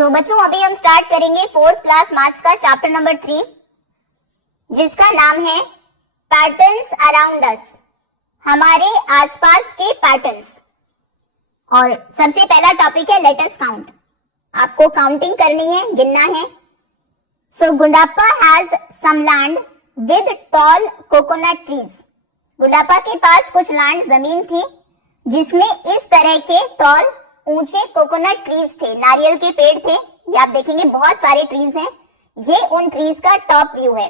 बच्चों अभी हम स्टार्ट करेंगे 4th क्लास मैथ्स का चैप्टर नंबर 3 जिसका नाम है पैटर्न्स अराउंड अस, हमारे आसपास के पैटर्न्स। और सबसे पहला टॉपिक है लेट अस काउंट। आपको काउंटिंग करनी है, गिनना है। So Gundappa has some land with tall coconut trees. Gundappa के पास कुछ लैंड जमीन थी जिसमें इस तरह के टॉल ऊंचे कोकोनट ट्रीज थे, नारियल के पेड़ थे। ये आप देखेंगे बहुत सारे ट्रीज हैं। ये उन ट्रीज का टॉप व्यू है।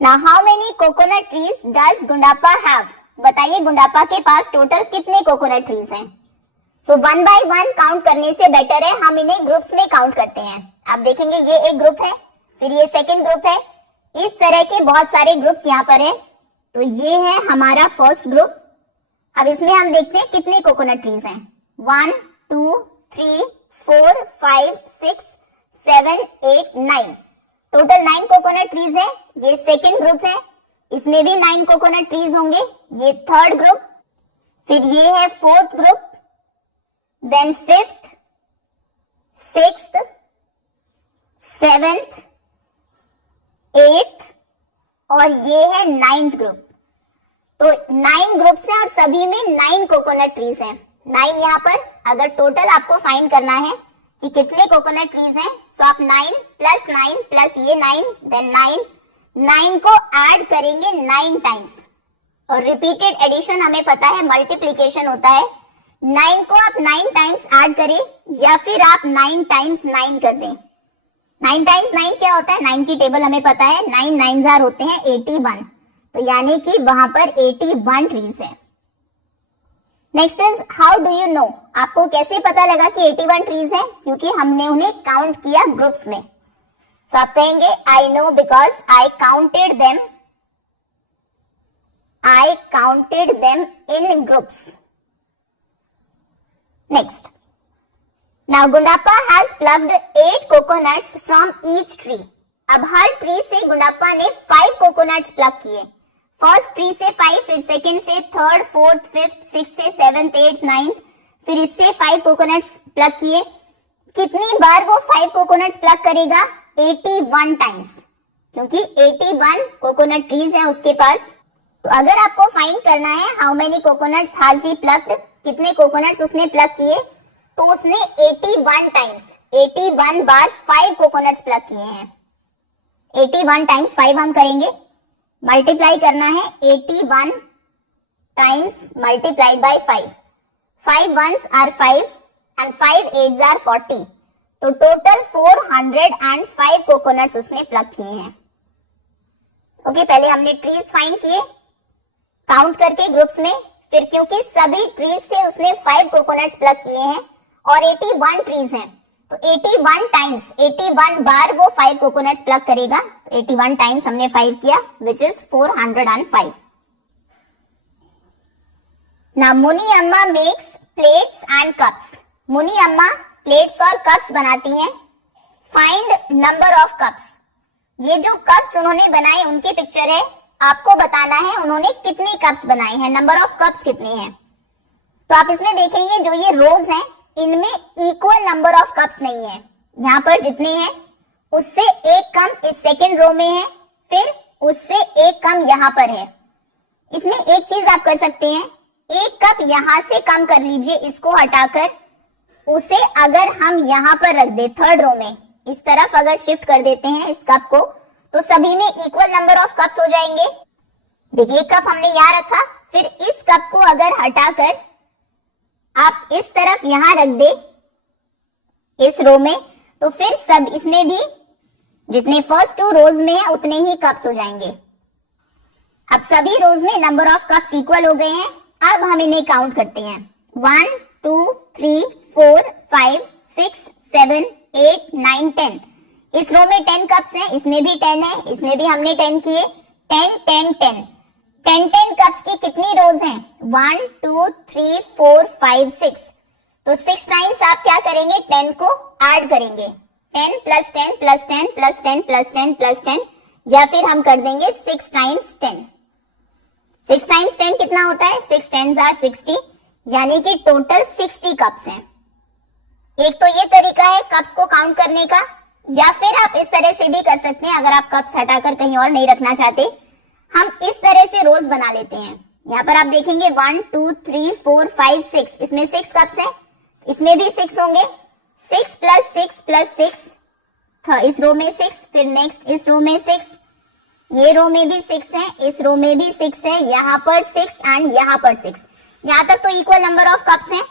Now how many coconut trees does Gundappa have? बताइए गुंडाप्पा के पास टोटल कितने कोकोनट ट्रीज हैं? सो 1 बाय 1 काउंट करने से बेटर है हम इन्हें ग्रुप्स में काउंट करते हैं। आप देखेंगे ये एक ग्रुप है, फिर ये सेकेंड ग्रुप है, इस तरह के बहुत सारे ग्रुप्स यहाँ पर है। तो ये है हमारा फर्स्ट ग्रुप। अब इसमें हम देखते हैं कितने कोकोनट ट्रीज हैं। 1 2 3 4 5 6 7 8 9, टोटल 9 कोकोनट ट्रीज है। ये सेकेंड ग्रुप है, इसमें भी 9 कोकोनट ट्रीज होंगे। ये थर्ड ग्रुप, फिर ये है fourth group, then fifth, sixth, seventh, eighth और ये है 9th ग्रुप। तो 9 ग्रुप्स हैं और सभी में 9 कोकोनट ट्रीज हैं। 9 यहाँ पर अगर टोटल आपको फाइंड करना है कि कितने कोकोनट ट्रीज हैं, सो आप 9 प्लस ये 9 देन 9 को ऐड करेंगे 9 टाइम्स। और रिपीटेड एडिशन हमें पता है मल्टीप्लीकेशन होता है। 9 को आप 9 टाइम्स ऐड करें या फिर आप 9 टाइम्स 9 कर दें। 9 टाइम्स 9 क्या होता है? 9 की टेबल हमें पता है, 9 9 होते हैं 81। तो यानी कि वहां पर 81 ट्रीज है। Next is how do you know? आपको कैसे पता लगा कि 81 ट्रीज है? क्योंकि हमने उन्हें काउंट किया ग्रुप्स में। सो आप कहेंगे I know because I counted them in groups. Next, now Gundappa has plugged 8 coconuts from each tree. अब हर ट्री से गुंडाप्पा ने 5 कोकोनट्स प्लग किए। फर्स्ट ट्री से 5, फिर सेकंड से, थर्ड, फोर्थ, फिफ्थ, सिक्स्थ से, 7th, 8th, 9th, फिर इससे 5 कोकोनट्स प्लग किए। कितनी बार वो 5 कोकोनट्स प्लग करेगा? 81 टाइम्स, क्योंकि 81 कोकोनट ट्रीज हैं उसके पास। तो अगर आपको फाइंड करना है how many coconuts has he plugged, कितने कोकोनट्स उसने प्लग किए, तो उसने 81 टाइम्स 81 बार 5 कोकोनट्स प्लग किए हैं। 81 टाइम्स 5 हम करेंगे, मल्टीप्लाई करना है 81 times multiplied by 5। 5 ones are 5 and 5 8s are 40। तो टोटल 405 कोकोनट्स उसने प्लग किए हैं। ओके, पहले हमने ट्रीज फाइंड किए काउंट करके ग्रुप्स में, फिर क्योंकि सभी ट्रीज से उसने 5 कोकोनट्स प्लग किए हैं और 81 ट्रीज हैं, तो 81 टाइम्स 81 बार वो 5 कोकोनट्स प्लग करेगा। तो 81 टाइम्स हमने 5 किया विच इज 405। नाउ मुनी अम्मा मेक्स प्लेट्स एंड कप्स। मुनी अम्मा प्लेट्स और कप्स बनाती हैं। Find number of cups. ये जो कप्स उन्होंने बनाए उनकी पिक्चर है, आपको बताना है उन्होंने कितने कप्स बनाए हैं, नंबर ऑफ कप्स कितने हैं। तो आप इसमें देखेंगे जो ये रोज हैं इनमें इक्वल नंबर ऑफ कप्स नहीं है। यहाँ पर जितने हैं उससे एक कम इस सेकेंड रो में है, फिर उससे एक कम यहाँ पर है। इसमें एक चीज आप कर सकते हैं, एक कप यहां से कम कर लीजिए, इसको हटाकर उसे अगर हम यहां पर रख दे थर्ड रो में, इस तरफ अगर शिफ्ट कर देते हैं इस कप को, तो सभी में इक्वल नंबर ऑफ कप्स हो जाएंगे। देखिए कप हमने यहां रखा, फिर इस कप को अगर हटाकर आप इस तरफ यहां रख दे इस रो में, तो फिर सब इसमें भी जितने फर्स्ट 2 रोज में है उतने ही कप्स हो जाएंगे। अब सभी रोज में नंबर ऑफ कप्स इक्वल हो गए हैं। अब हम इन्हें काउंट करते हैं। 1 2 3 4 5 6 7 8 9 10। इस रो में 10 कप्स हैं, इसमें भी 10 है, इसमें भी हमने 10 किए। 10 10 10 10 10 कप्स की कितनी रोज हैं? 1 2 3 4 5 6। तो 6 टाइम्स आप क्या करेंगे? 10 को ऐड करेंगे। 10 plus 10 plus 10 plus 10 plus 10 plus 10, या फिर हम कर देंगे 6 टाइम्स 10। 6 टाइम्स 10 कितना होता है? 6 10s are 60, यानी कि टोटल 60 कप्स हैं। एक तो ये तरीका है कप्स को काउंट करने का, या फिर आप इस तरह से भी कर सकते हैं अगर आप कप्स हटाकर कहीं और नहीं रखना चाहते। हम इस तरह से रोज बना लेते हैं। यहाँ पर आप देखेंगे 1 2 3 4 5 6, इसमें 6 कप्स हैं, इसमें भी 6 होंगे। 6 प्लस 6 प्लस 6, इस रो में 6, फिर नेक्स्ट इस रो में 6, ये रो में भी 6 है, इस रो में भी 6 है, यहाँ पर 6 एंड यहाँ पर 6। यहाँ तक तो इक्वल नंबर ऑफ कप्स हैं।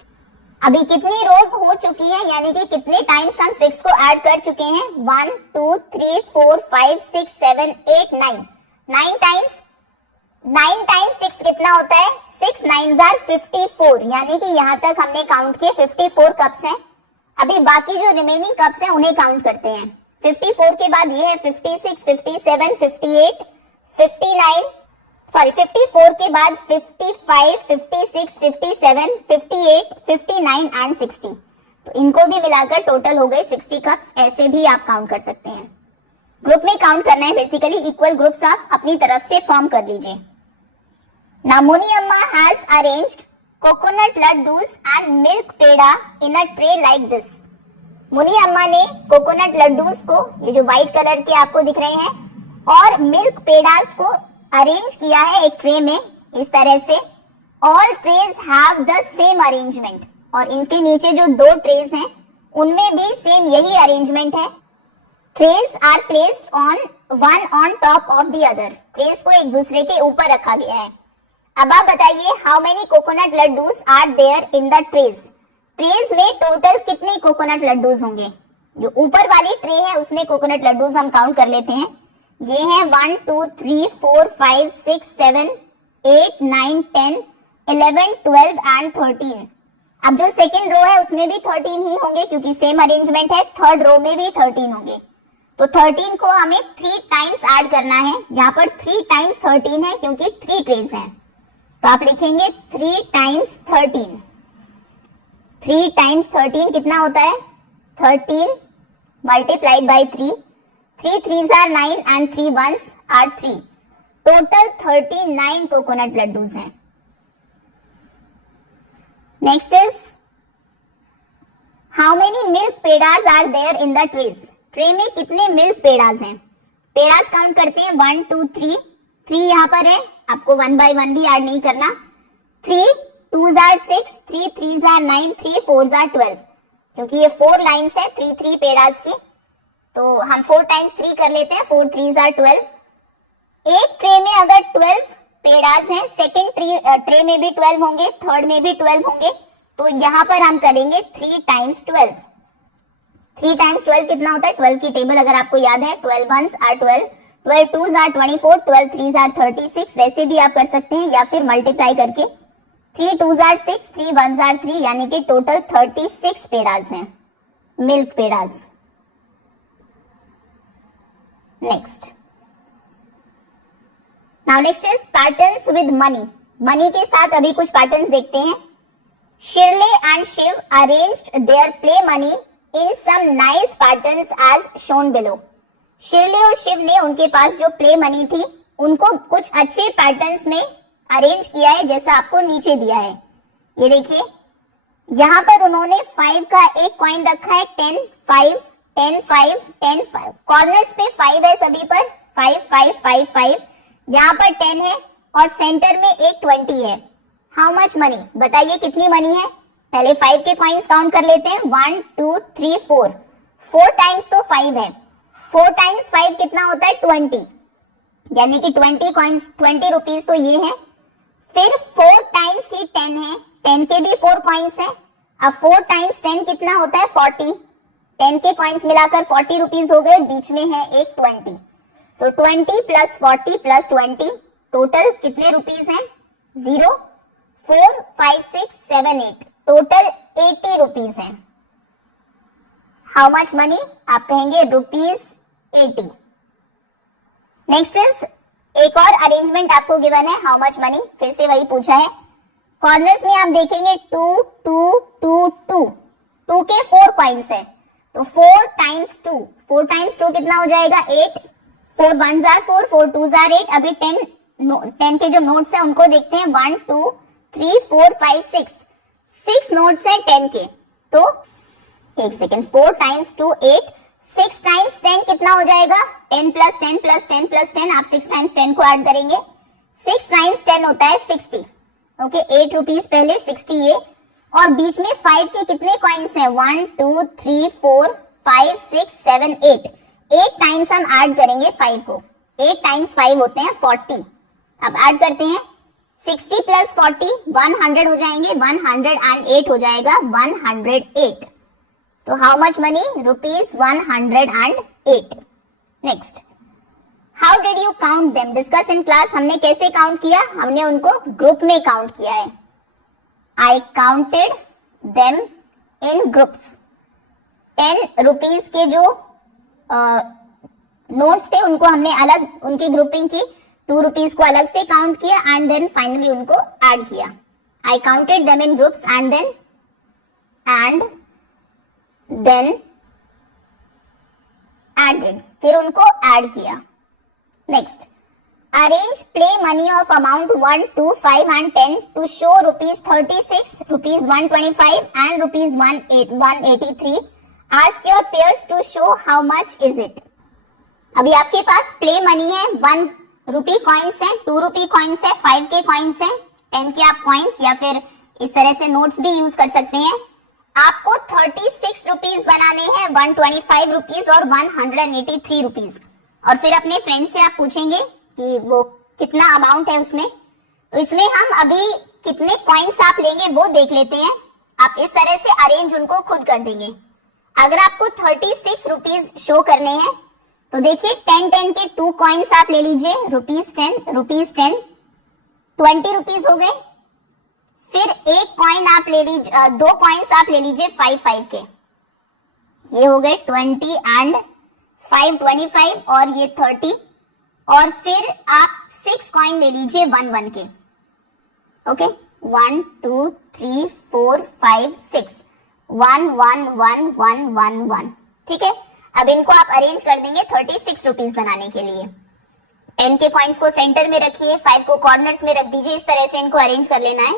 अभी कितनी रोज हो चुकी है, यानी कि कितने टाइम्स हम 6 को ऐड कर चुके हैं? 1 2 3 4 5 6 7 8 9, 9 टाइम्स। 9 टाइम्स 6 कितना होता है? 6 9s are 54, यानी कि यहाँ तक हमने काउंट किए 54 कप्स हैं। अभी बाकी जो रिमेनिंग कप्स हैं उन्हें काउंट करते हैं। 54 के बाद ये है 56 57 58 59, सॉरी 54 के बाद 55 56 57 58 59 एंड 60, तो इनको भी मिलाकर टोटल हो गए 60 कप्स। ऐसे भी आप काउंट कर सकते हैं। ग्रुप में काउंट करना है, बेसिकली इक्वल ग्रुप्स आप अपनी तरफ से फॉर्म कर लीजिए। Now Muni Amma has arranged coconut laddus and milk peda in a tray like this. Muni Amma ने कोकोनट लड्डूस को, ये जो व्हाइट कलर के आपको दिख रहे हैं, और मिल्क पेड़ास को अरेंज किया है एक ट्रे में इस तरह से। All trays have the same arrangement, और इनके नीचे जो 2 ट्रेज हैं उनमें भी सेम यही अरेंजमेंट है। Trays are placed on one on top of the other, trays को एक दूसरे के ऊपर रखा गया है। अब आप बताइए how many coconut laddus are there in the trays. Trays में टोटल कितने कोकोनट लड्डूस होंगे? जो ऊपर वाली ट्रे है उसमें कोकोनट लड्डूस हम काउंट कर लेते हैं। ये हैं 1 2 3 4 5 6 7 8 9 10 11 12 एंड 13। अब जो सेकंड रो है उसमें भी 13 ही होंगे क्योंकि सेम अरेंजमेंट है। थर्ड रो में भी 13 होंगे, तो 13 को हमें 3 टाइम्स ऐड करना है। यहाँ पर 3 टाइम्स 13 है क्योंकि 3 ट्रेज हैं, तो आप लिखेंगे 3 टाइम्स 13। 3 टाइम्स 13 कितना होता है? 13 multiplied by 3, 3 3s are 9 and 3 1s are 3, total 39 coconut laddus हैं। Next is how many milk pedas are there in the trays. Tray में कितने मिल्क पेड़ास हैं? पेड़ास काउंट करते हैं 1 2 3, 3 यहाँ पर है, आपको 1 by 1 भी ऐड नहीं करना। 3 2s are 6, 3 3s are 9, 3 4s are 12, क्योंकि ये 4 लाइन्स है 3 3 पेड़ास की, तो हम 4 टाइम्स 3 कर लेते हैं, 4 3s are 12। एक ट्रे में अगर 12 पेड़ास हैं, सेकंड ट्रे में भी 12 होंगे, थर्ड में भी 12 होंगे, तो यहाँ पर हम करेंगे 3 टाइम्स 12। 3 टाइम्स 12 कितना होता है? 12 की टेबल अगर आपको याद है, 12 1s are 12, 12 2s are 24, 12 3s are 36, वैसे भी आप कर सकते हैं, या फिर मल्टीप्लाई करके 3 2s are 6, 3 1s are 3, यानी कि टोटल 36 पेड़ास हैं, milk pedas. Next, now next is patterns with money. Money के साथ अभी कुछ पैटर्न्स देखते हैं। Shirley and Shiv arranged their play money in some nice patterns as shown below. Shirley और शिव ने उनके पास जो प्ले मनी थी उनको कुछ अच्छे पैटर्न्स में अरेंज किया है, जैसा आपको नीचे दिया है। ये देखिए, यहाँ पर उन्होंने 5 का एक कॉइन रखा है, 10 5 10 5 10 5, कॉर्नर्स पे 5 है सभी पर, 5 5 5 5, यहाँ पर 10 है और सेंटर में एक 20 है। हाउ मच मनी, बताइए कितनी मनी है? पहले 5 के कॉइन्स काउंट कर लेते हैं, 1 2 3 4, 4 टाइम्स तो 5 है, 4 टाइम्स 5 कितना होता है? 20, यानी कि 20 कॉइन्स 20 रुपीज तो ये है। फिर 4 टाइम्स ही 10 है, 10 के भी 4 कॉइन्स है। अब 4 टाइम्स 10 कितना होता है? 40, 10 के कॉइन्स मिलाकर 40 रुपीज हो गए, बीच में है एक 20, सो 20 प्लस 40 प्लस 20, टोटल कितने रुपीज हैं? 0 4 5 6 7 8, टोटल 80 रुपीज है। How much money? आप कहेंगे ₹80। नेक्स्ट इज एक और अरेंजमेंट आपको गिवन है, हाउ मच मनी, फिर से वही पूछा है। कॉर्नर्स में आप देखेंगे 2 2 2 2, 2 के 4 कॉइन्स है, तो 4 टाइम्स 2, 4 टाइम्स 2 कितना हो जाएगा? 8, 4 1s are 4, 4 2s are 8। अभी 10 के जो नोट्स है उनको देखते हैं, 1 2 3 4 5 6, 6 नोट्स है 10 के, तो एक सेकेंड, 4 टाइम्स 2 8, 6 टाइम्स 10 कितना हो जाएगा? 10 प्लस 10 प्लस 10 प्लस 10, आप 6 टाइम्स 10 को ऐड करेंगे, 6 टाइम्स 10 होता है 60। ओके, 8 रुपीज पहले, 60 ये, और बीच में 5 के कितने कॉइन्स हैं? 1 2 3 4 5 6 7 8, 8 टाइम्स हम ऐड करेंगे 5 को, 8 टाइम्स 5 होते हैं 40। अब ऐड करते हैं, 60 प्लस 40 100 हो जाएंगे, 108 हो जाएगा, 108। तो how much money? Rupees 108। Next, how did you count them? Discuss in class. हमने कैसे काउंट किया? हमने उनको ग्रुप में काउंट किया है। I counted them in groups. 10 rupees के जो नोट्स थे उनको हमने अलग, उनकी ग्रुपिंग की, 2 रुपीज को अलग से काउंट किया एंड देन फाइनली उनको ऐड किया। I counted them in groups and then added, फिर उनको ऐड किया। Next, arrange play money of amount 1 2 5 and 10 to show rupees 36, rupees 125 and rupees 183। Ask your pairs to show how much is it. अभी आपके पास play money है, 1 rupee coins है, 2 rupee coins है, 5 के coins है, 10 के आप कॉइन्स या फिर इस तरह से नोट्स भी यूज कर सकते हैं। आपको 36 रुपीज बनाने हैं, 125 रुपीज और 183 रुपीज, और फिर अपने फ्रेंड से आप पूछेंगे कि वो कितना अमाउंट है उसमें। तो इसमें हम अभी कितने कॉइन्स आप लेंगे वो देख लेते हैं। आप इस तरह से अरेंज उनको खुद कर देंगे। अगर आपको 36 रुपीज शो करने हैं तो देखिए 10 के 2 कॉइन्स आप ले लीजिए, रुपीज 10, 20 रुपीज हो गए। फिर एक कॉइन आप ले लीजिए, 2 कॉइन्स आप ले लीजिए 5 के, ये हो गए 20 एंड 5 25 और ये 30। और फिर आप 6 कॉइन ले लीजिए 1 के। ओके, 1 2 3 4 5 6, 1 1 1 1 1 1। ठीक है, अब इनको आप अरेंज कर देंगे 36 रुपीज बनाने के लिए। 10 के कॉइन्स को सेंटर में रखिए, 5 को कॉर्नर्स में रख दीजिए, इस तरह से इनको अरेंज कर लेना है।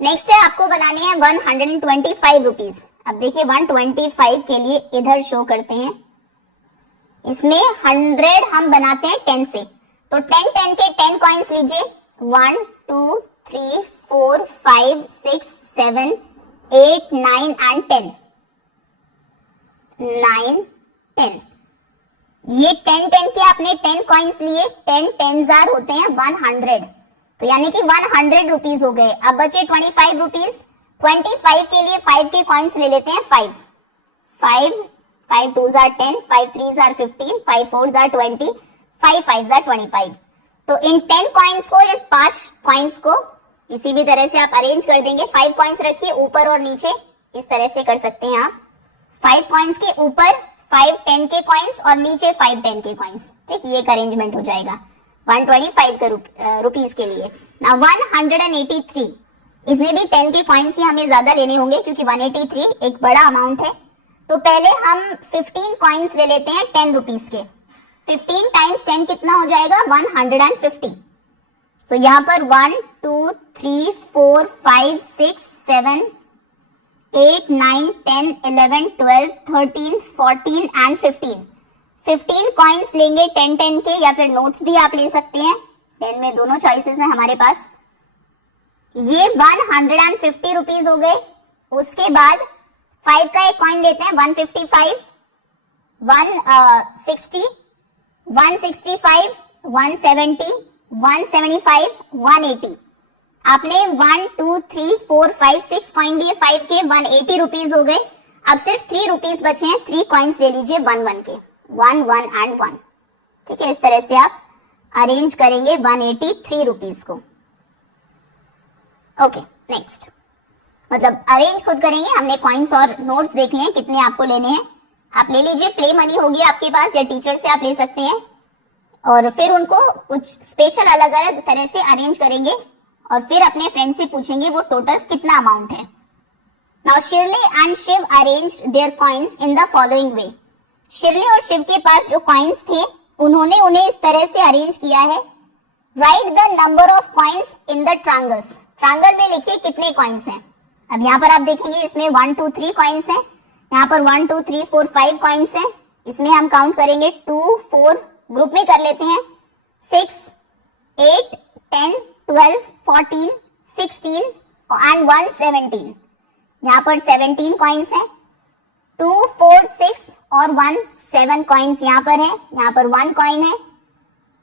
नेक्स्ट है, आपको बनाने हैं 125 रुपीज। अब देखिए 125 के लिए इधर शो करते हैं, इसमें 100 हम बनाते हैं 10 से, तो 10 के 10 कॉइन्स लीजिए, 1 2 3 4 5 6 7 8 9 एंड 10, 9 10। ये 10 के आपने 10 कॉइन्स लिए, 10 10 होते हैं 100, तो यानी कि 100 रुपीज हो गए। अब बचे 25 रुपीज। 25 के लिए 5 के कॉइन्स ले लेते हैं 5 2 10, 5 3 15, 5 4 20, 5 5 25। तो इन 10 कॉइन्स को, इन 5 कॉइन्स को इसी भी तरह से आप अरेंज कर देंगे। 5 कॉइन्स रखिए ऊपर और नीचे, इस तरह से कर सकते हैं आप। 5 कॉइन्स के ऊपर 5 10 के कॉइन्स और नीचे 5 10 के कॉइन्स। ठीक, ये एक अरेंजमेंट हो जाएगा 125 के रुपीज के लिए। ना 183, इसमें भी 10 के कॉइन्स ही हमें ज्यादा लेने होंगे क्योंकि 183 एक बड़ा अमाउंट है। तो पहले हम 15 कॉइन्स ले लेते हैं 10 रुपीज के। 15 टाइम्स 10 कितना हो जाएगा? 150। सो यहाँ पर 1 2 3 4 5 6 7 8 9 10 11 12 13 14 एंड 15। 15 कॉइन्स लेंगे 10 के, या फिर नोट्स भी आप ले सकते हैं। 10 में दोनों चॉइसेस हैं हमारे पास। ये 150 रुपीज हो गए। उसके बाद 5 का एक कॉइन लेते हैं 155, 160, 165, 170, 175, 180। आपने 1 2 3 4 5 6 कॉइन लिए 5 के, 180 रुपीज हो गए। अब सिर्फ 3 रुपीज बचे हैं, 3 कॉइन्स ले लीजिए 1 के, 1 1 एंड 1। ठीक है, इस तरह से आप अरेंज करेंगे 183 रुपीज को। ओके, नेक्स्ट, मतलब अरेंज खुद करेंगे। हमने कॉइन्स और नोट्स देख लिए कितने आपको लेने हैं। आप ले लीजिए, प्ले मनी होगी आपके पास या टीचर से आप ले सकते हैं, और फिर उनको कुछ स्पेशल अलग अलग तरह से अरेंज करेंगे और फिर अपने फ्रेंड से पूछेंगे वो टोटल कितना अमाउंट है। Now Shirley and Shiv arranged their coins in the following way. Shirley और शिव के पास जो कॉइन्स थे उन्होंने उन्हें इस तरह से अरेंज किया है। Right the number of coins in the triangles. Triangle में लिखिए कितने कॉइन्स हैं। अब यहाँ पर आप देखेंगे इसमें 1 2 3 कॉइन्स हैं, यहाँ पर 1 2 3 4 5 कॉइन्स हैं, इसमें हम काउंट करेंगे 2 4, ग्रुप में कर लेते हैं, 6 8 10 12 14 16 एंड 1 17। यहाँ पर 17 कॉइन्स हैं, 2 4 6 और 1 7 कॉइन्स यहाँ पर है, यहाँ पर 1 कॉइन है,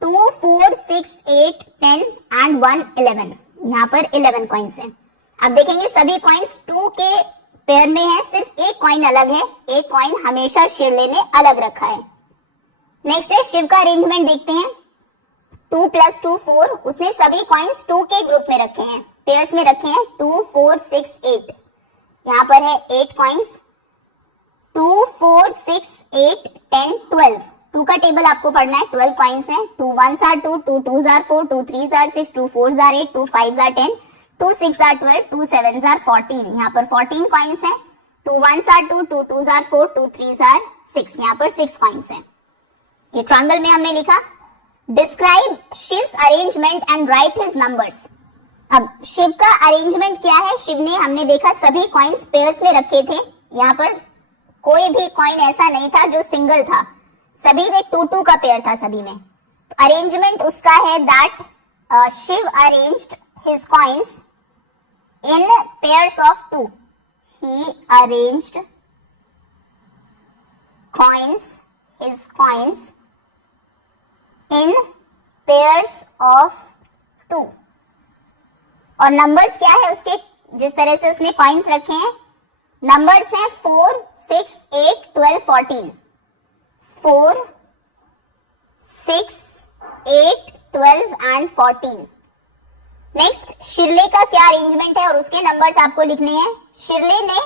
2 4 6 8 10 एंड 1 11, यहाँ पर 11 कॉइन्स हैं। अब देखेंगे सभी कॉइन्स 2 के पेयर में है, सिर्फ एक कॉइन अलग है, एक कॉइन हमेशा शिवले ने अलग रखा है। नेक्स्ट है शिव का अरेंजमेंट देखते हैं। 2 + 2 4, उसने सभी कॉइन्स 2 के ग्रुप में रखे हैं, पेयर्स में रखे हैं, 2 4 6 8। यहाँ पर है 8 कॉइन्स, 2 4 6 8 10 12। 2 का टेबल आपको पढ़ना है, 12 कॉइन्स हैं, 2 1s are 2, 2 2s are 4, 2 3s are 6, 2 4s are 8, 2 5s are 10, 2 6s are 12, 2 7s are 14। यहाँ पर 14 कॉइन्स हैं, 2 1s are 2, 2 2s are 4, 2 3s are 6, यहाँ पर 6 कॉइन्स हैं। ये ट्रायंगल में हमने लिखा describe Shiv's arrangement and write his numbers. अब शिव का अरेंजमेंट क्या है, शिव ने हमने देखा सभी कॉइन्स पेयर्स में रखे थे, यहाँ पर कोई भी कॉइन ऐसा नहीं था जो सिंगल था, सभी में 2 2 का पेयर था सभी में। तो अरेंजमेंट उसका है that Shiv arranged his coins in pairs of 2. He arranged his coins in pairs of 2. और नंबर्स क्या है उसके, जिस तरह से उसने कॉइन्स रखे हैं, नंबर्स हैं 4 6 8 12 14, 4 6 8 12 एंड 14। नेक्स्ट शिरले का क्या अरेंजमेंट है और उसके नंबर्स आपको लिखने हैं। शिरले ने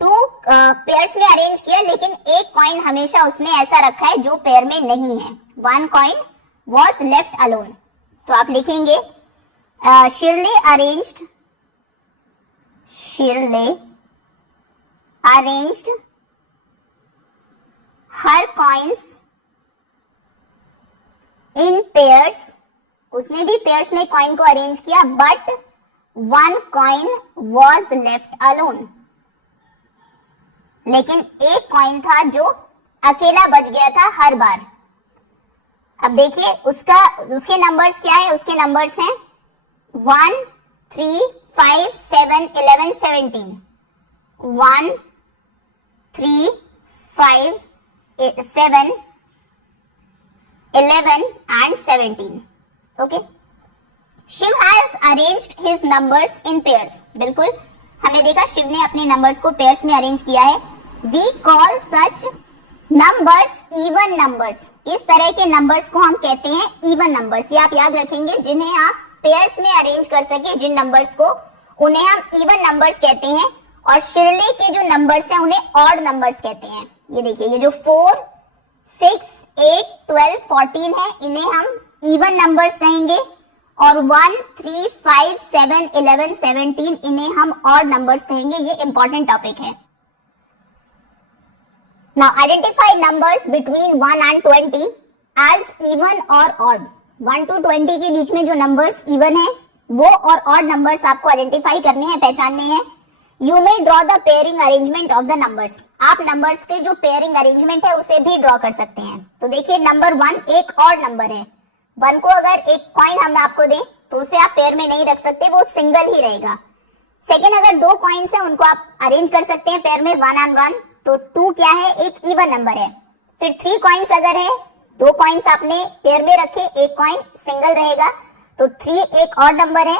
2 पेयर्स में अरेंज किया, लेकिन एक कॉइन हमेशा उसने ऐसा रखा है जो पेयर में नहीं है, 1 कॉइन वॉज लेफ्ट अलोन। तो आप लिखेंगे शिरले arranged her coins in pairs, उसने भी पेयर्स में कॉइन को अरेंज किया, but 1 coin was left alone, लेकिन एक कॉइन था जो अकेला बच गया था हर बार। अब देखिए उसके नंबर्स क्या है, उसके नंबर्स हैं 1 3 5 7 11 17, 1 3 5 7 11 and 17। Okay, Shiv has arranged his numbers in pairs. बिल्कुल हमने देखा शिव ने अपने नंबर्स को पेयर्स में अरेंज किया है। We call such numbers even numbers. इस तरह के नंबर्स को हम कहते हैं इवन नंबर्स। ये आप याद रखेंगे, जिन्हें आप पेयर्स में अरेंज कर सके जिन नंबर्स को, उन्हें हम इवन नंबर्स कहते हैं। और शिरले के जो नंबर्स हैं उन्हें ऑड नंबर्स कहते हैं। ये देखिए, ये जो 4 6 8 12 14 है, इन्हें हम इवन नंबर्स कहेंगे। और 1 3 5 7 11 17 इन्हें हम ऑड नंबर्स कहेंगे। ये इंपॉर्टेंट टॉपिक है। Now identify numbers between 1 and 20 as even और ऑड। 1 to 20 के बीच में जो नंबर्स इवन है वो और ऑड नंबर्स आपको आइडेंटिफाई करने हैं, पहचानने हैं। You may draw the pairing arrangement of the numbers. आप नंबर्स के जो पेयरिंग अरेंजमेंट है उसे भी ड्रॉ कर सकते हैं। तो देखिए, नंबर 1 एक ऑड नंबर है। 1 को अगर एक कॉइन हम आपको दें तो उसे आप पेयर में नहीं रख सकते, वो सिंगल ही रहेगा। सेकेंड, अगर 2 कॉइन्स है उनको आप अरेंज कर सकते हैं पेयर में 1 and 1, तो 2 क्या है, एक इवन नंबर है। फिर 3 कॉइन्स अगर है, 2 कॉइन्स आपने पेयर में रखे, एक कॉइन सिंगल रहेगा, तो 3 एक ऑड नंबर है।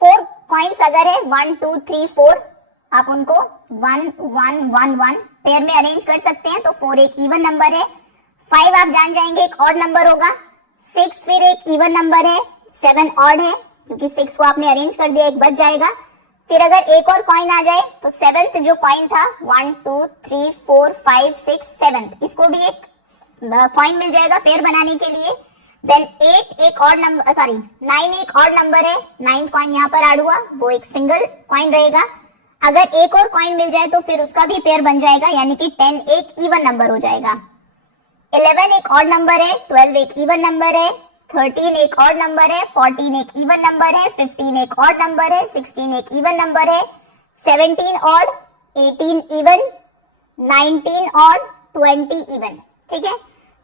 4 कॉइन्स अगर है, 1 2 3 4, आप उनको 1 1 1 1 पेयर में अरेंज कर सकते हैं, तो 4 एक इवन नंबर है। 5 आप जान जाएंगे एक ऑड नंबर होगा। 6 फिर एक इवन नंबर है। 7 ऑड है क्योंकि 6 को आपने अरेंज कर दिया, एक बच जाएगा। फिर अगर एक और कॉइन आ जाए तो 7th जो कॉइन था, 1 2 3 4 5 6 7, इसको भी एक कॉइन मिल जाएगा पेयर बनाने के लिए। देन 8 एक ऑड नंबर, 9 एक ऑड नंबर है। 9th कॉइन यहाँ पर ऐड हुआ, वो एक सिंगल कॉइन रहेगा। अगर एक और कॉइन मिल जाए तो फिर उसका भी पेयर बन जाएगा, यानी कि 10 एक इवन नंबर हो जाएगा। 11 एक ऑड नंबर है। 12 एक इवन नंबर है। 13 एक ऑड नंबर है। 14 एक इवन नंबर है। 15 एक ऑड नंबर है। 16 एक इवन नंबर है। 17 ऑड, 18 इवन, 19 और 20 इवन, ठीक है।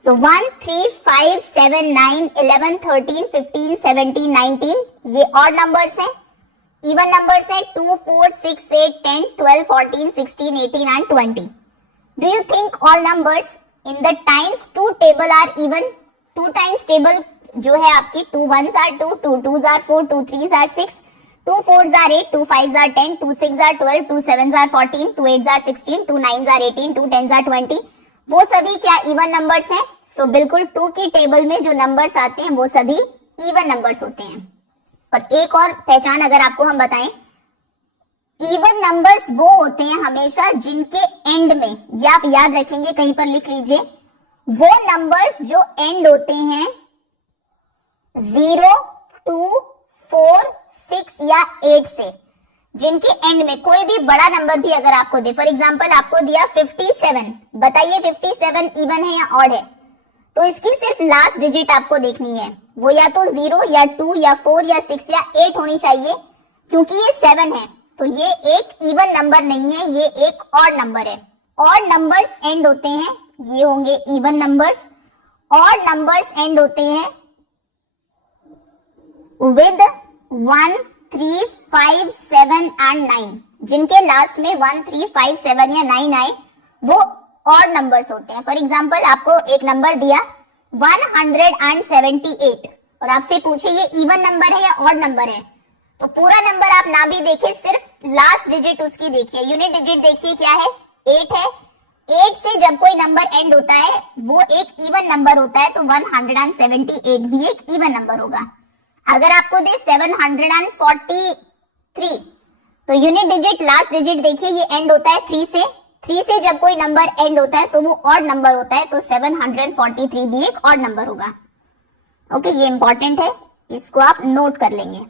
सो 1 3 5 7 9 11 13 15 17 19 ये ऑड नंबर्स हैं। इवन नंबर्स हैं 2 4 6 8 10 12 14 16 18 and 20। Do you think all numbers in the times 2 table are even? 2 times table जो है आपकी 2 1s are 2, 2 2s are 4, 2 3s are 6, 2 4s are 8, 2 5s are 10, 2 6s are 12, 2 7s are 14, 2 8s are 16, 2 9s are 18, 2 10s are 20। वो सभी क्या even numbers हैं? सो बिल्कुल 2 की table में जो नंबर्स आते हैं वो सभी इवन नंबर्स होते हैं। और एक और पहचान अगर आपको हम बताएं, इवन नंबर्स वो होते हैं हमेशा जिनके एंड में, या आप याद रखेंगे कहीं पर लिख लीजिए, वो नंबर्स जो एंड होते हैं 0 2 4 6 या 8 से, जिनके एंड में कोई भी बड़ा नंबर भी अगर आपको दे, फॉर एग्जांपल आपको दिया 57, बताइए 57 इवन है या ऑड है? तो इसकी सिर्फ लास्ट डिजिट आपको देखनी है, वो या तो 0 या 2 या 4 या 6 या 8 होनी चाहिए, क्योंकि ये 7 है तो ये एक इवन नंबर नहीं है, ये एक ऑड नंबर है। ऑड नंबर्स एंड होते हैं, ये होंगे even numbers. Odd numbers and होते हैं विद 1 3 5 7 एंड 9, जिनके लास्ट में 1 3 5 7 या 9 आए वो ऑड नंबर्स होते हैं। फॉर एग्जांपल आपको एक नंबर दिया 178 और आपसे पूछे ये इवन नंबर है या ऑड नंबर है, तो पूरा नंबर आप ना भी देखे, सिर्फ लास्ट डिजिट उसकी देखिए, यूनिट डिजिट देखिए क्या है, 8 है। 8 से जब कोई नंबर एंड होता है वो एक इवन नंबर होता है, तो 178 भी एक इवन नंबर होगा। अगर आपको दे 743 तो यूनिट डिजिट लास्ट डिजिट देखिए, ये एंड होता है 3 से। 3 से जब कोई नंबर एंड होता है तो वो ऑड नंबर होता है, तो 743 भी एक ऑड नंबर होगा। ओके, ये इंपॉर्टेंट है, इसको आप नोट कर लेंगे।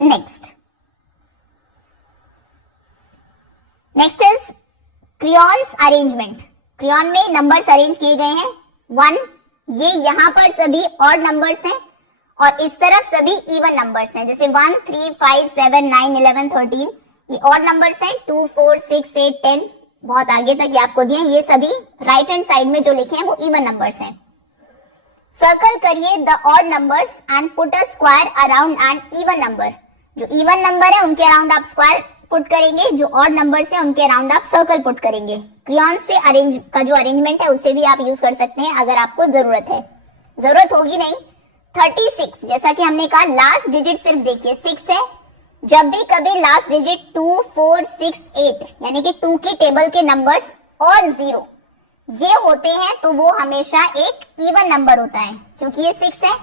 Next is crayons arrangement. Crayon में नंबर्स अरेंज किए गए हैं 1, ये यहां पर सभी ऑड नंबर्स हैं और इस तरफ सभी इवन नंबर्स हैं, जैसे 1 3 5 7 9 11 13 ये ऑड नंबर्स हैं, 2 4 6 8 10 बहुत आगे तक ये आपको दिए, ये सभी राइट हैंड साइड में जो लिखे हैं वो इवन नंबर्स हैं। सर्कल करिए the odd numbers and put a square around an even number. जो इवन नंबर है उनके अराउंड आप स्क्वायर पुट करेंगे, जो ऑड नंबर्स है उनके अराउंड आप सर्कल पुट करेंगे। क्रियॉन से अरेंज का जो अरेंजमेंट है उससे भी आप यूज कर सकते हैं अगर आपको जरूरत है, जरूरत होगी नहीं। 36 जैसा कि हमने कहा लास्ट डिजिट सिर्फ देखिए 6 है, जब भी कभी लास्ट डिजिट 2 4 6 8 यानी कि 2 की टेबल के नंबर्स और 0 ये होते हैं तो वो हमेशा एक इवन नंबर होता है, क्योंकि ये 6 है,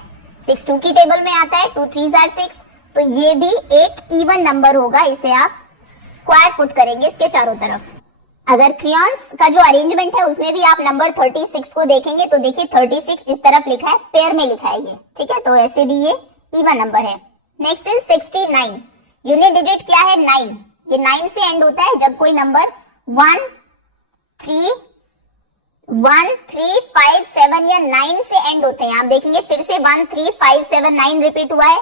6 2 की टेबल में आता है, 2 3s are 6 तो ये भी एक इवन नंबर होगा, इसे आप स्क्वायर पुट करेंगे इसके चारों तरफ। अगर क्रियॉन्स का जो अरेंजमेंट है उसमें भी आप नंबर 36 को देखेंगे तो देखिए 36 इस तरफ लिखा है, पेयर में लिखा है ये, ठीक है, तो ऐसे भी ये इवन नंबर है। नेक्स्ट इज 69, यूनिट डिजिट क्या है 9, ये 9 से एंड होता है जब कोई नंबर 1 3 5 7 या 9 से एंड होते हैं। आप देखेंगे फिर से 1 3 5 7 9 रिपीट हुआ है,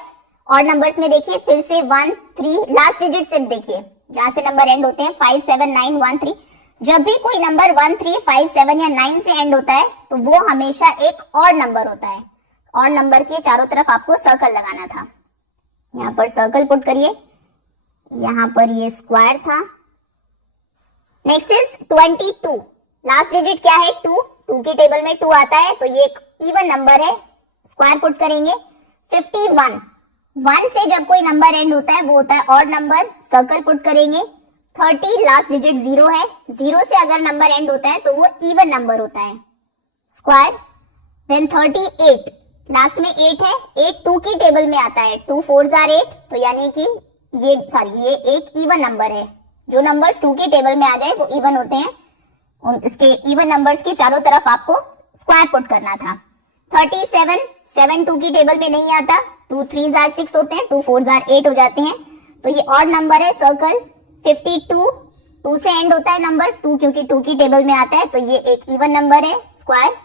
और नंबर्स में देखिए फिर से 1 3 लास्ट डिजिट सिर्फ देखिए जहां से नंबर एंड होते हैं 5 7 9 1 3, जब भी कोई नंबर 1 3 5 7 या 9 से एंड होता है तो वो हमेशा एक ऑड नंबर होता है। ऑड नंबर के चारों तरफ आपको सर्कल लगाना था, यहाँ पर सर्कल पुट करिए, यहाँ पर ये स्क्वायर था। नेक्स्ट इज 22, लास्ट डिजिट क्या है 2, 2 की टेबल में 2 आता है तो ये एक इवन नंबर है, स्क्वायर पुट करेंगे। 51, 1 से जब कोई नंबर एंड होता है वो होता है ऑड नंबर, सर्कल पुट करेंगे। 30 लास्ट डिजिट 0 है, 0 से अगर नंबर एंड होता है तो वो इवन नंबर होता है, स्क्वायर। देन 38 लास्ट में 8 है, 8 2 की टेबल में आता है, 2 4s are 8 तो यानी कि ये एक इवन नंबर है, जो नंबर्स 2 की टेबल में आ जाए वो इवन होते हैं। इसके इवन नंबर्स के चारों तरफ आपको स्क्वायर पुट करना था। 37 7 2 की टेबल में नहीं आता, 2 3s are 6 होते हैं, 2 4s are 8 हो जाते हैं तो ये ऑड नंबर है, सर्कल। 52 2 से एंड होता है नंबर, 2 क्योंकि 2 की टेबल में आता है तो ये एक इवन नंबर है, स्क्वायर।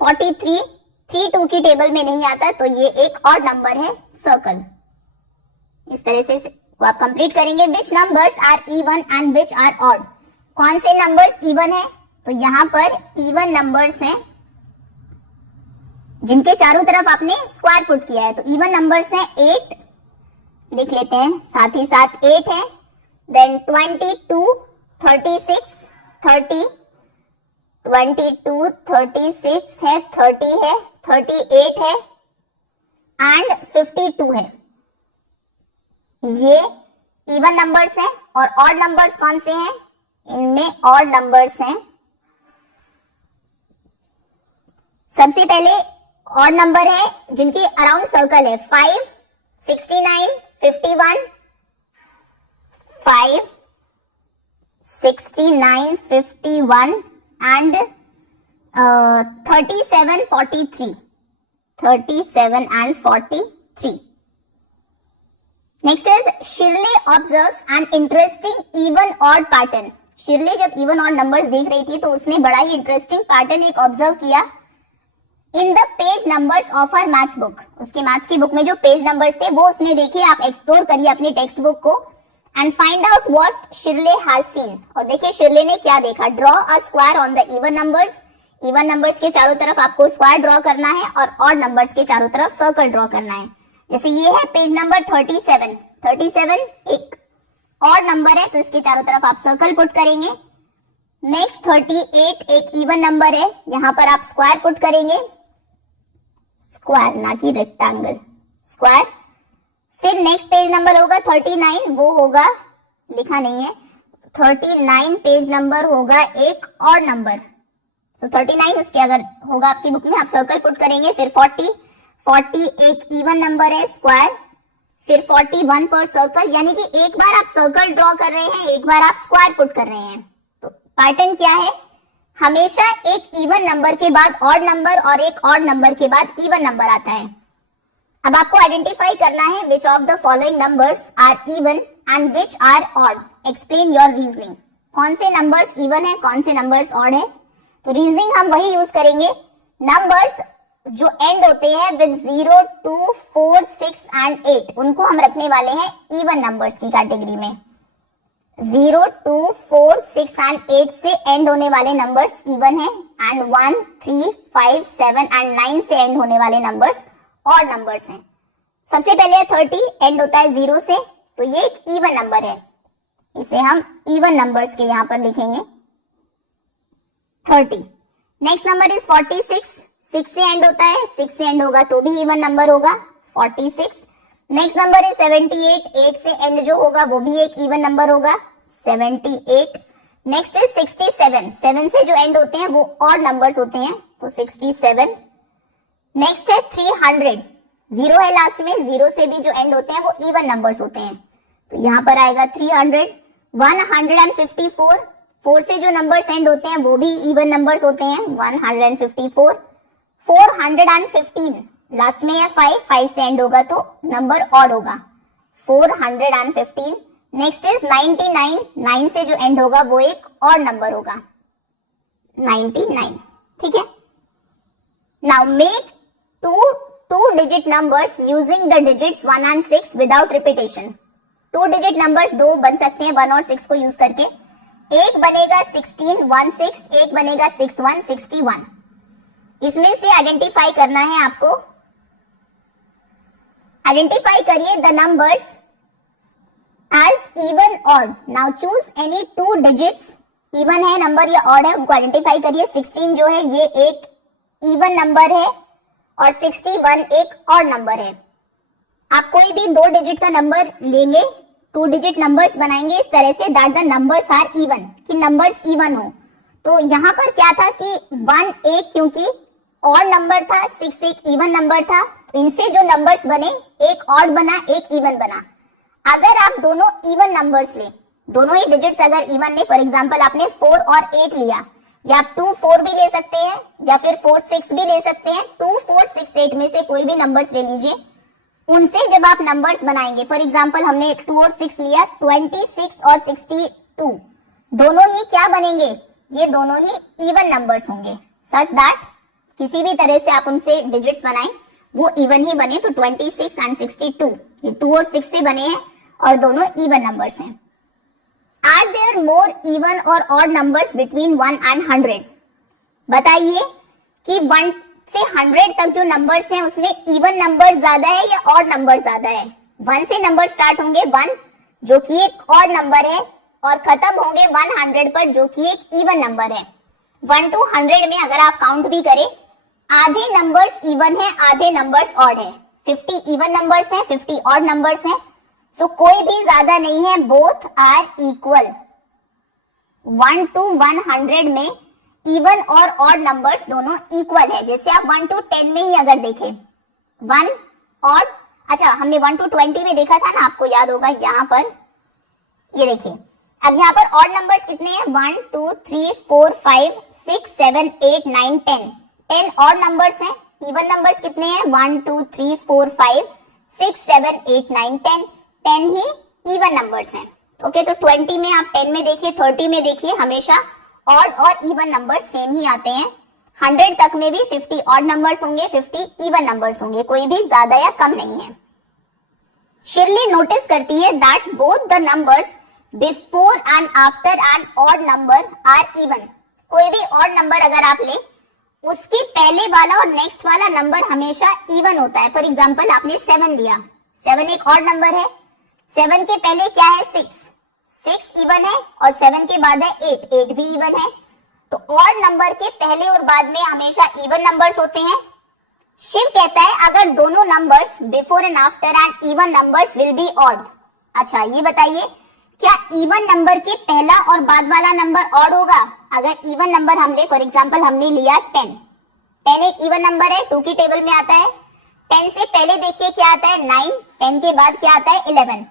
43 3 2 की टेबल में नहीं आता तो ये एक ऑड नंबर है, सर्कल। इस तरह से आप कंप्लीट करेंगे। Which numbers are even and which are odd, कौन से नंबर्स इवन है? तो यहाँ पर इवन नंबर्स हैं जिनके चारों तरफ आपने स्क्वायर पुट किया है। तो इवन नंबर्स हैं 8 लिख लेते हैं, साथ ही साथ 8 है, देन 22, 36, 30, 22, 36 है, 30 है, 38 है एंड 52 है। ये इवन नंबर्स हैं। और ऑड नंबर्स कौन से हैं? इनमें ऑड नंबर्स हैं। सबसे पहले ऑड नंबर है जिनकी अराउंड सर्कल है 5, 69, 51, 5, 69, 51 and 37, 43, 37 and 43. Next is Shirley observes an interesting even odd pattern. शिरले जब इवन ऑड नंबर्स देख रही थी तो उसने बड़ा ही इंटरेस्टिंग पैटर्न एक ऑब्जर्व किया in the page numbers of her maths book. उसके मैथ्स की बुक में जो पेज नंबर्स थे वो उसने देखे। आप एक्सप्लोर करिए अपनी टेक्स्ट बुक को एंड फाइंड आउट व्हाट शिरले हैज सीन। और देखिए शिरले ने क्या देखा। Draw a square on the even numbers. Even numbers के चारों तरफ आपको स्क्वायर ड्रॉ करना है और ऑड नंबर्स के चारों तरफ सर्कल ड्रॉ करना है। जैसे ये है पेज नंबर 37। 37 एक ऑड नंबर है तो इसके चारों तरफ आप सर्कल पुट करेंगे। नेक्स्ट 38 एक इवन नंबर है, यहां पर आप स्क्वायर पुट करेंगे, स्क्वायर ना कि रेक्टेंगल, स्क्वायर। फिर नेक्स्ट पेज नंबर होगा 39, वो होगा लिखा नहीं है, 39 पेज नंबर होगा एक ऑड नंबर। तो 39 उसके अगर होगा आपकी बुक में आप सर्कल पुट करेंगे। फिर 40 एक इवन नंबर है, स्क्वायर। फिर 41 पर सर्कल, यानी कि एक बार आप सर्कल ड्रॉ कर रहे हैं, एक बार आप स्क्वायर पुट कर रहे हैं। तो पैटर्न क्या है? हमेशा एक इवन नंबर के बाद ऑड नंबर और एक ऑड नंबर के बाद इवन नंबर आता है। अब आपको आइडेंटिफाई करना है which of the following numbers are even and which are odd. Explain your reasoning. कौन से नंबर्स इवन है, कौन से नंबर्स ऑड है? तो रीजनिंग हम वही यूज करेंगे। नंबर्स जो एंड होते हैं विद 0, 2, 4, 6 एंड 8 उनको हम रखने वाले हैं इवन नंबर्स की कैटेगरी में। 0, 2, 4, 6 एंड 8 से एंड होने वाले नंबर्स इवन है एंड 1, 3, 5, 7 एंड 9 से एंड होने वाले नंबर्स ऑड नंबर्स हैं। सबसे पहले 30 एंड होता है 0 से, तो ये एक इवन नंबर है, इसे हम इवन नंबर्स के यहां पर लिखेंगे 30। नेक्स्ट नंबर इज 46, 6 से एंड होता है, 6 से एंड होगा तो भी इवन नंबर होगा 46। नेक्स्ट नंबर इज 78, 8 से एंड जो होगा वो भी एक इवन नंबर होगा 78। नेक्स्ट इज 67, 7 से जो एंड होते हैं वो ऑड नंबर्स होते हैं तो 67। नेक्स्ट है 300, 0 है लास्ट में, 0 से भी जो एंड होते हैं वो इवन नंबर्स होते हैं तो यहां पर आएगा 300। 154, 4 से जो नंबर्स एंड होते हैं वो भी इवन नंबर्स होते हैं 154। 415, लास्ट में है 5 से एंड होगा तो नंबर ऑड होगा 415। नेक्स्ट इज 99, 9 से जो एंड होगा वो एक ऑड नंबर होगा 99। ठीक है। Now make two digit numbers using the digits 1 and 6 without repetition. 2 digit numbers 2 बन सकते हैं 1 और 6 को यूज करके। एक बनेगा 16, 16, एक बनेगा 61, 61। इसमें से आइडेंटिफाई करना है आपको। आइडेंटिफाई करिए the numbers as even odd. Now choose any 2 digits, even है नंबर या ऑड है, उनको आइडेंटिफाई करिए। 16 जो है ये एक इवन नंबर है और 61 एक ऑड नंबर है। आप कोई भी 2 डिजिट का नंबर लेंगे, 2 डिजिट नंबर्स बनाएंगे इस तरह से that the numbers are even, कि नंबर्स इवन हो। तो यहां पर क्या था कि 1 एक क्योंकि ऑड नंबर था, 6 एक इवन नंबर था, इनसे जो नंबर्स बने एक ऑड बना एक इवन बना। अगर आप दोनों इवन नंबर्स ले, दोनों ही डिजिट्स अगर इवन ले, फॉर एग्जांपल आपने 4 और 8 लिया, या आप 2, 4 भी ले सकते हैं या फिर 4, 6 भी ले सकते हैं। 2, 4, 6, 8 में से कोई भी नंबर्स ले लीजिए। उनसे जब आप नंबर्स बनाएंगे, फॉर एग्जांपल हमने 2 और 6 लिया, 26 और 62 दोनों ही क्या बनेंगे? ये दोनों ही इवन नंबर्स होंगे सच दैट किसी भी तरह से आप उनसे डिजिट्स बनाएं वो इवन ही बने। तो 26 एंड 62 ये 2 और 6 से बने हैं और दोनों इवन नंबर्स हैं। आर देयर मोर इवन और ऑड नंबर्स बिटवीन 1 and 100? बताइए कि 1 से 100 तक जो नंबर्स हैं उसमें इवन नंबर ज्यादा है या ऑड नंबर ज्यादा है? 1 से नंबर स्टार्ट होंगे 1 जो कि एक ऑड नंबर है और खत्म होंगे 100 पर जो कि एक इवन नंबर है। 1 to 100 में अगर आप काउंट भी करें, आधे नंबर्स इवन है, आधे नंबर्स ऑड है। 50 इवन नंबर्स हैं, 50 ऑड नंबर्स हैं। सो कोई भी ज्यादा नहीं है, बोथ आर इक्वल। 1 to 100 में इवन और ऑड नंबर्स दोनों इक्वल है। जैसे आप 1 to 10 में ही अगर देखें, 1 ऑड, अच्छा हमने 1 to 20 में देखा था ना, आपको याद होगा। यहाँ पर ये देखिए, अब यहाँ पर ऑड नंबर्स कितने हैं? 1 2 3 4 5 6 7 8 9 10 10 ऑड नंबर्स हैं। इवन नंबर्स कितने हैं? 1 2 3 4 5 6 7 8 9 10 10 ही इवन नंबर्स हैं। ओके, तो 20 में आप 10 में देखिए, 30 में देखिए, हमेशा ऑड और इवन नंबर्स सेम ही आते हैं। 100 तक में भी 50 ऑड नंबर्स होंगे, 50 इवन नंबर्स होंगे, कोई भी ज्यादा या कम नहीं है। शिरली नोटिस करती है that both the numbers before and after an odd number are even. कोई भी ऑड नंबर अगर आप ले, उसके पहले वाला और नेक्स्ट वाला नंबर हमेशा इवन होता है। फॉर एग्जाम्पल आपने 7 लिया, 7 एक ऑड नंबर है, 7 के पहले क्या है? 6 इवन है और 7 के बाद है 8 भी इवन है। तो ऑड नंबर के पहले और बाद में हमेशा इवन नंबर्स होते हैं। शिव कहता है अगर दोनों numbers before and after and even numbers will be odd. अच्छा ये बताइए, क्या इवन नंबर के पहला और बाद वाला नंबर ऑड होगा? अगर इवन नंबर हम ले, फॉर एग्जाम्पल हमने लिया 10 एक इवन नंबर है, 2 की टेबल में आता है। 10 से पहले देखिए क्या आता है? 9। 10 के बाद क्या आता है? 11।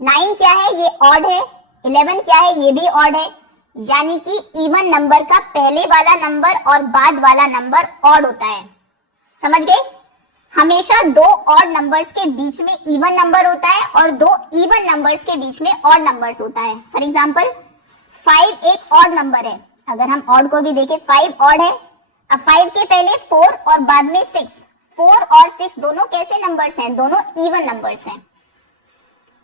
9 क्या है? ये ऑड है। 11 क्या है? ये भी ऑड है। यानी कि इवन नंबर का पहले वाला नंबर और बाद वाला नंबर ऑड होता है। समझ गए? हमेशा 2 ऑड नंबर्स के बीच में इवन नंबर होता है और 2 इवन नंबर्स के बीच में ऑड नंबर्स होता है। फॉर एग्जाम्पल 5 एक ऑड नंबर है, अगर हम ऑड को भी देखें 5 ऑड है। अब 5 के पहले 4 और बाद में 6, 4 और 6 दोनों कैसे नंबर्स हैं? दोनों इवन नंबर्स हैं।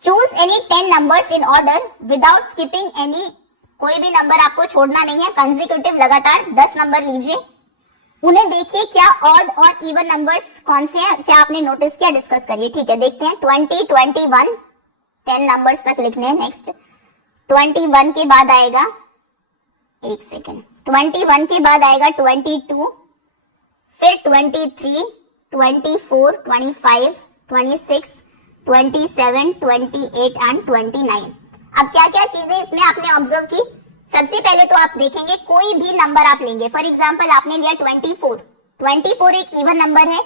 Choose any 10 numbers in order without skipping any. कोई भी नंबर आपको छोड़ना नहीं है, कंसेक्यूटिव लगातार 10 नंबर लीजिए, उन्हें देखिए क्या ऑड और इवन नंबर्स कौन से हैं, क्या आपने नोटिस किया, डिस्कस करिए। ठीक है, देखते हैं। 20 21 10 नंबर्स तक लिखने हैं। नेक्स्ट 21 के बाद आएगा, एक सेकेंड, 21 के बाद आएगा 22, फिर 23 24 25 26 27 28 एंड 29। अब क्या क्या चीजें इसमें आपने ऑब्जर्व की? सबसे पहले तो आप देखेंगे कोई भी नंबर आप लेंगे, फॉर एग्जाम्पल आपने लिया 24 एक इवन नंबर है,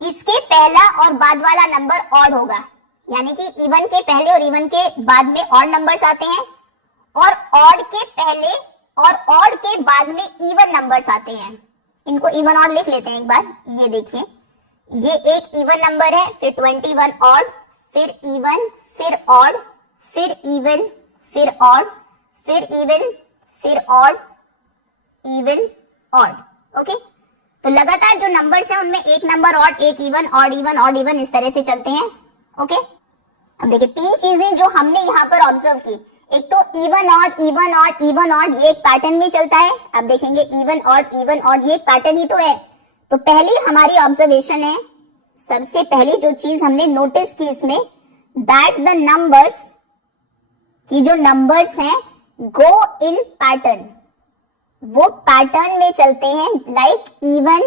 इसके पहला और बाद वाला नंबर ऑड होगा। यानी कि इवन के पहले और इवन के बाद में ऑड नंबर्स आते हैं और ऑड के पहले और ऑड के बाद में इवन नंबर्स आते हैं। इनको इवन ऑड लिख लेते हैं एक बार। ये देखिए, ये एक इवन नंबर है, फिर 21 ऑड, फिर इवन, फिर ऑड, फिर इवन, फिर ऑड, फिर इवन, फिर ऑड, इवन, ऑड। ओके, तो लगातार जो नंबर्स हैं उनमें एक नंबर ऑड, एक even, odd even, odd even, इस तरह से चलते हैं। ओके, अब देखिए 3 चीजें जो हमने यहाँ पर ऑब्जर्व की। एक तो even odd, even odd, even odd, ये एक पैटर्न में चलता है। अब देखेंगे इवन ऑड, इवन ऑड, ये एक पैटर्न ही तो है। तो पहली हमारी ऑब्जर्वेशन है, सबसे पहली जो चीज हमने नोटिस की इसमें, दैट द नंबर्स, कि जो नंबर्स हैं गो इन पैटर्न, वो पैटर्न में चलते हैं, like even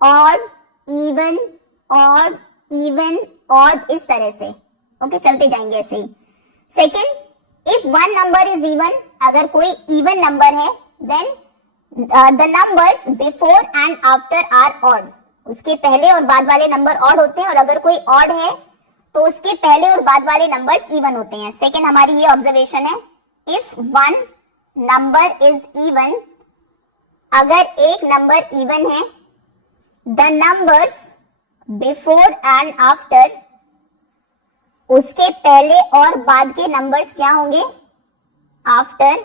odd, even odd, even odd, इस तरह से। ओके, चलते जाएंगे ऐसे ही। Second, if one number is even, अगर कोई इवन नंबर है, then the numbers before and after are odd, उसके पहले और बाद वाले नंबर ऑड होते हैं, और अगर कोई ऑड है तो उसके पहले और बाद वाले नंबर्स इवन होते हैं। सेकेंड हमारी ये ऑब्जर्वेशन है, if one number is even, अगर एक नंबर इवन है, the numbers before and after, उसके पहले और बाद के नंबर्स क्या होंगे? आफ्टर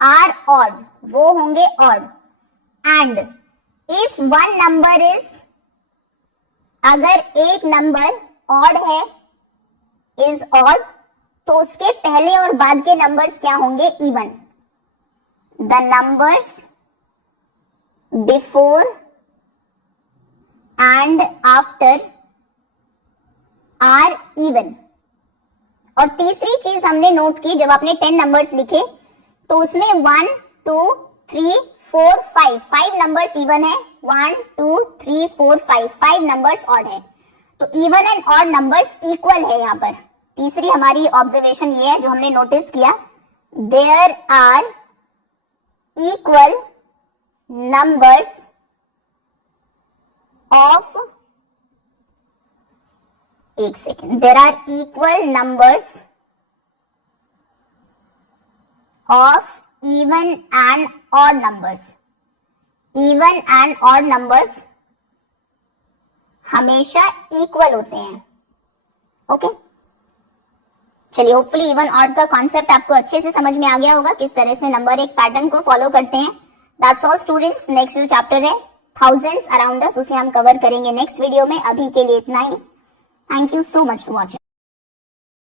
आर ऑड, वो होंगे odd. And if one number is, अगर एक नंबर ऑड है, इज ऑड, तो उसके पहले और बाद के नंबर्स क्या होंगे? Even. The numbers before and after are even. और तीसरी चीज हमने नोट की, जब आपने 10 नंबर्स लिखे तो उसमें 1 2 3 4 5 नंबर्स इवन है, 1 2 3 4 5 नंबर्स ऑड है। तो even and odd numbers equal है। यहां पर तीसरी हमारी ऑब्जर्वेशन ये है जो हमने नोटिस किया, there are equal numbers of, एक second, there are equal numbers of even and odd numbers. Even and odd numbers हमेशा इक्वल होते हैं। ओके, चलिए होपफुली इवन ऑड का कॉन्सेप्ट आपको अच्छे से समझ में आ गया होगा, किस तरह से नंबर एक पैटर्न को फॉलो करते हैं। That's all students. नेक्स्ट जो चैप्टर है थाउजेंड्स अराउंड अस, उसे हम कवर करेंगे नेक्स्ट वीडियो में। अभी के लिए इतना ही। Thank you so much for watching.